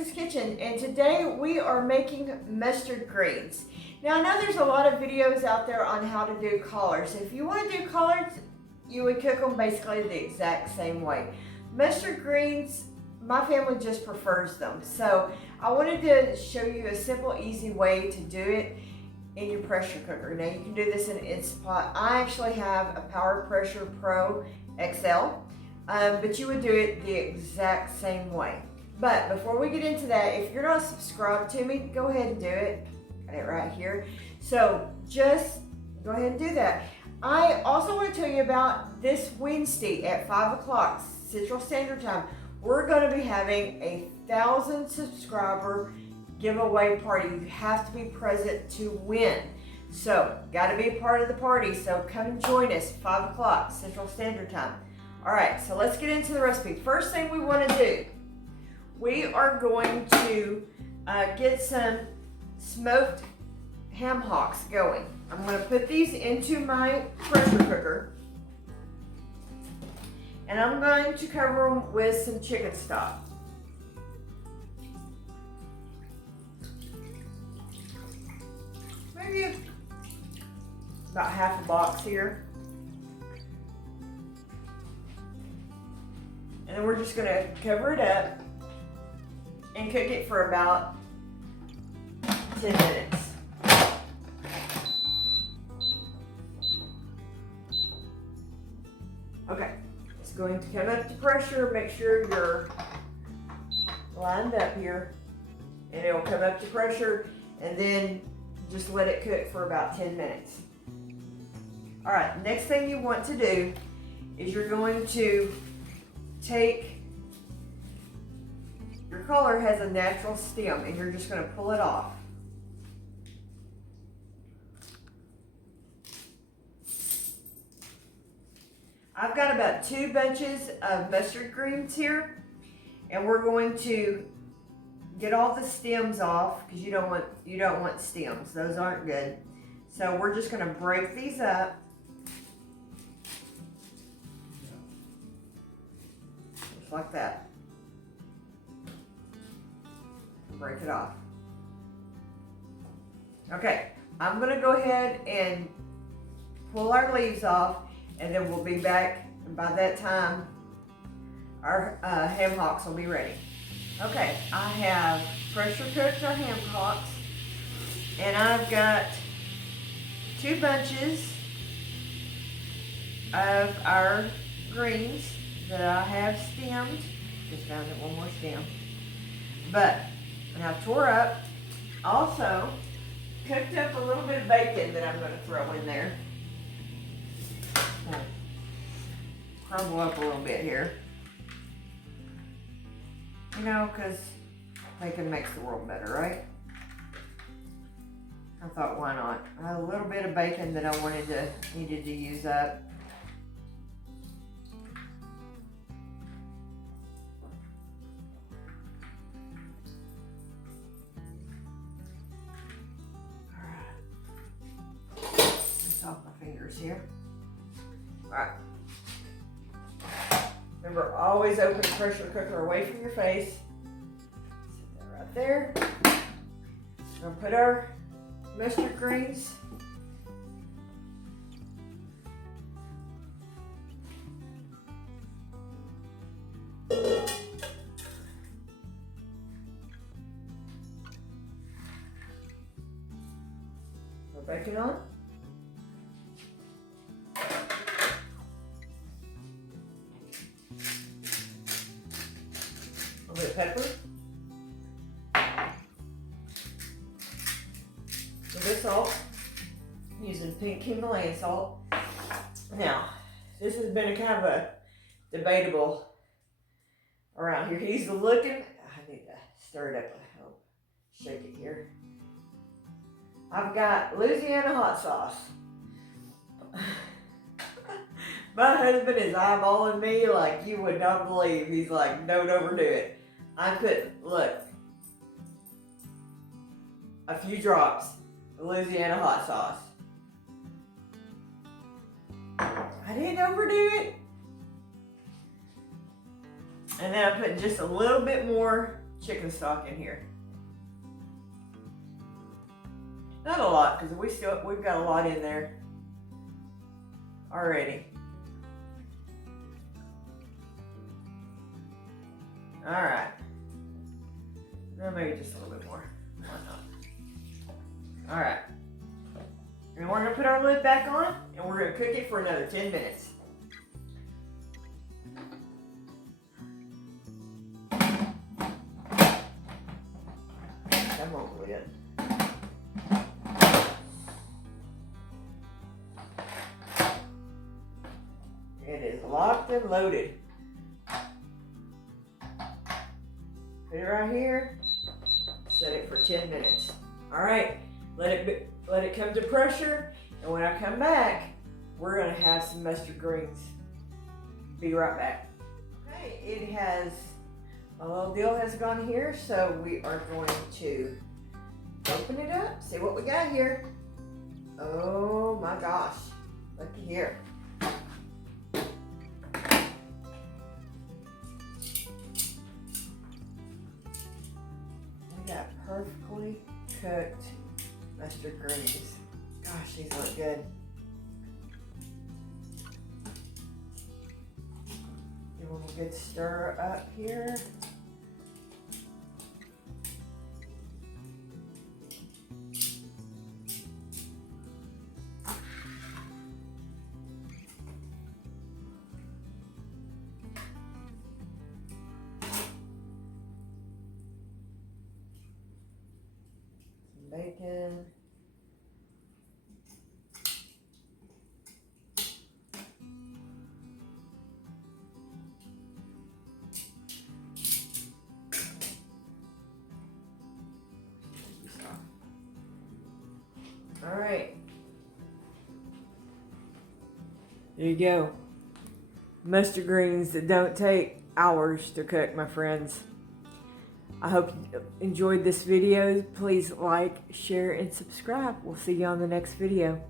Texas Kitchen, and today we are making mustard greens. Now I know there's a lot of videos out there on how to do collards. If you want to do collards, you would cook them basically the exact same way. Mustard greens, my family just prefers them. So I wanted to show you a simple, easy way to do it in your pressure cooker. Now you can do this in an Instapot. I actually have a Power Pressure Pro XL, but you would do it the exact same way. But before we get into that, if you're not subscribed to me, go ahead and do it. Got it right here. So just go ahead and do that. I also want to tell you about this Wednesday at 5 o'clock Central Standard Time. We're going to be having a 1,000 subscriber giveaway party. You have to be present to win. So got to be a part of the party. So come and join us, 5 o'clock Central Standard Time. All right, so let's get into the recipe. First thing we want to do, we are going to get some smoked ham hocks going. I'm going to put these into my pressure cooker, and I'm going to cover them with some chicken stock. Maybe about half a box here. And then we're just going to cover it up and cook it for about 10 minutes. Okay, it's going to come up to pressure. Make sure you're lined up here, and it'll come up to pressure, and then just let it cook for about 10 minutes. All right, next thing you want to do is you're going to take, your collar has a natural stem, and you're just going to pull it off. I've got about 2 bunches of mustard greens here, and we're going to get all the stems off because you don't want stems. Those aren't good. So we're just going to break these up. Just like that. Break it off. Okay, I'm going to go ahead and pull our leaves off, and then we'll be back, and by that time our ham hocks will be ready. Okay, I have pressure cooked our ham hocks, and I've got 2 bunches of our greens that I have stemmed. Just found it, one more stem. But and I've tore up. Also cooked up a little bit of bacon that I'm going to throw in there. Crumble up a little bit here. You know, because bacon makes the world better, right? I thought, why not? I had a little bit of bacon that I needed to use up. Off my fingers here. All right. Remember, always open the pressure cooker away from your face. Set that right there. We're gonna put our mustard greens. Put bacon on. A little bit of pepper, a little bit of salt, using pink Himalayan salt. Now, this has been a kind of a debatable around here. He's looking, I need to stir it up, I hope, shake it here. I've got Louisiana hot sauce. My husband is eyeballing me like you would not believe. He's like, don't overdo it. I put, look, a few drops of Louisiana hot sauce. I didn't overdo it. And then I put just a little bit more chicken stock in here. Not a lot, because we've got a lot in there already. All right. Now maybe just a little bit more. Why not? All right. And we're gonna put our lid back on, and we're gonna cook it for another 10 minutes. Come on, lid. It is locked and loaded. Put it right here. Set it for 10 minutes. All right, let it come to pressure, and when I come back, we're gonna have some mustard greens. Be right back. Okay, it has, my little deal has gone here, so we are going to open it up, see what we got here. Oh my gosh, looky here. We got perfectly cooked mustard greens. Gosh, these look good. Give them a good stir up here. Bacon. All right. There you go. Mustard greens that don't take hours to cook, my friends. I hope you enjoyed this video. Please like, share, and subscribe. We'll see you on the next video.